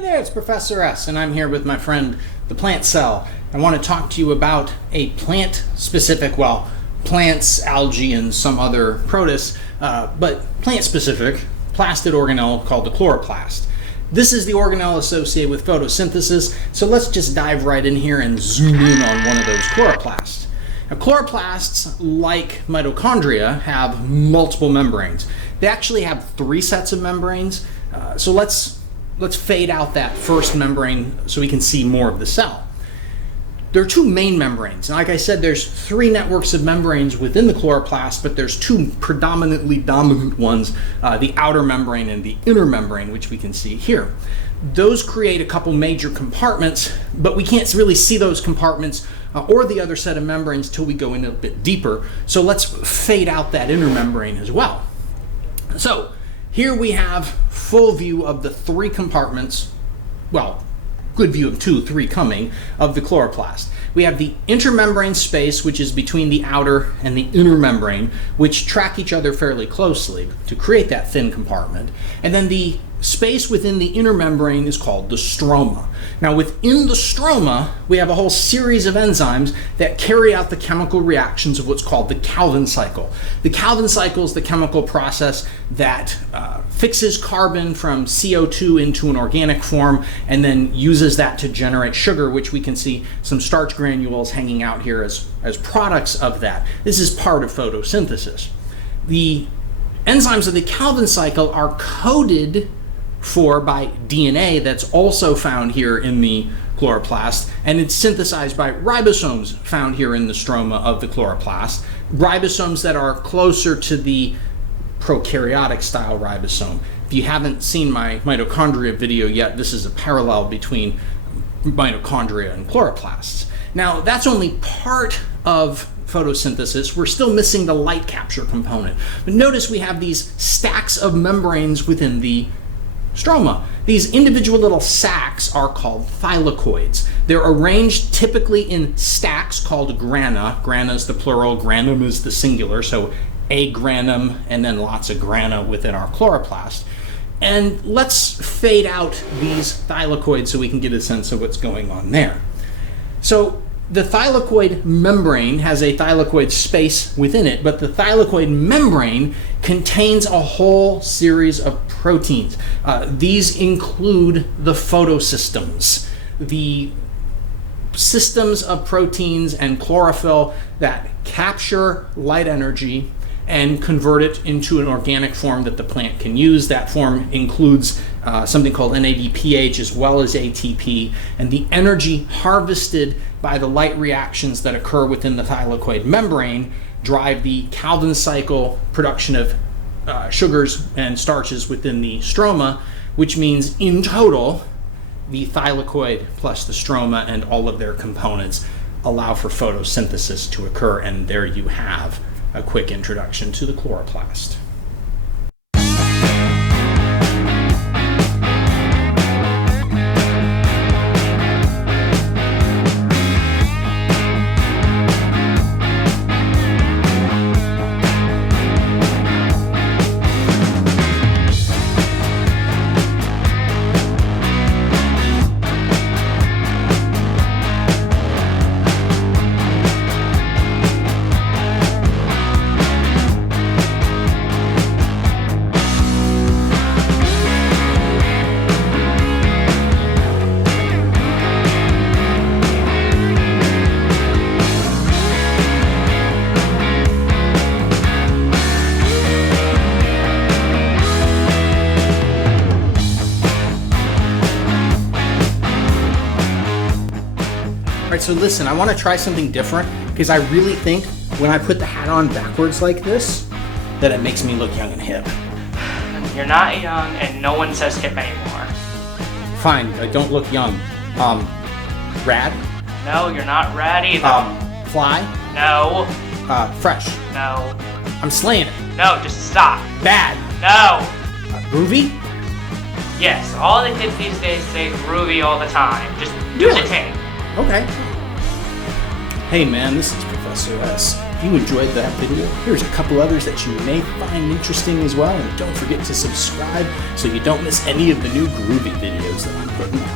Hey there, it's Professor S, and I'm here with my friend, the plant cell. I want to talk to you about a plant-specific, well, plants, algae, and some other protists, but plant-specific plastid organelle called the chloroplast. This is the organelle associated with photosynthesis, so let's just dive right in here and zoom in on one of those chloroplasts. Now, chloroplasts, like mitochondria, have multiple membranes. They actually have 3 sets of membranes, so let's fade out that first membrane so we can see more of the cell. There are 2 main membranes. And like I said, there's 3 networks of membranes within the chloroplast, but there's 2 predominantly dominant ones, the outer membrane and the inner membrane, which we can see here. Those create a couple major compartments, but we can't really see those compartments or the other set of membranes till we go in a bit deeper. So let's fade out that inner membrane as well. So here we have full view of the 3 compartments, well, good view of 2, 3 coming, of the chloroplast. We have the intermembrane space, which is between the outer and the inner membrane, which track each other fairly closely to create that thin compartment. And then the space within the inner membrane is called the stroma. Now within the stroma, we have a whole series of enzymes that carry out the chemical reactions of what's called the Calvin cycle. The Calvin cycle is the chemical process that fixes carbon from CO2 into an organic form and then uses that to generate sugar, which we can see some starch granules hanging out here as products of that. This is part of photosynthesis. The enzymes of the Calvin cycle are coded for by DNA that's also found here in the chloroplast, and it's synthesized by ribosomes found here in the stroma of the chloroplast, ribosomes that are closer to the prokaryotic style ribosome. If you haven't seen my mitochondria video yet, this is a parallel between mitochondria and chloroplasts. Now that's only part of photosynthesis. We're still missing the light capture component. But notice we have these stacks of membranes within the stroma. These individual little sacs are called thylakoids. They're arranged typically in stacks called grana. Grana is the plural, granum is the singular, so a granum and then lots of grana within our chloroplast. And let's fade out these thylakoids so we can get a sense of what's going on there. So the thylakoid membrane has a thylakoid space within it, but the thylakoid membrane contains a whole series of proteins. These include the photosystems, the systems of proteins and chlorophyll that capture light energy and convert it into an organic form that the plant can use. That form includes something called NADPH as well as ATP, and the energy harvested by the light reactions that occur within the thylakoid membrane drive the Calvin cycle production of sugars and starches within the stroma, which means in total the thylakoid plus the stroma and all of their components allow for photosynthesis to occur, and there you have a quick introduction to the chloroplast. Alright, so listen, I want to try something different because I really think when I put the hat on backwards like this, that it makes me look young and hip. You're not young, and no one says hip anymore. Fine, I don't look young. Rad? No, you're not rad either. Fly? No. Fresh? No. I'm slaying it. No, just stop. Bad? No. Groovy? Yes, all the kids these days say groovy all the time. Just do the tape. Okay. Hey man, this is Professor S. If you enjoyed that video, here's a couple others that you may find interesting as well, and don't forget to subscribe so you don't miss any of the new groovy videos that I'm putting up.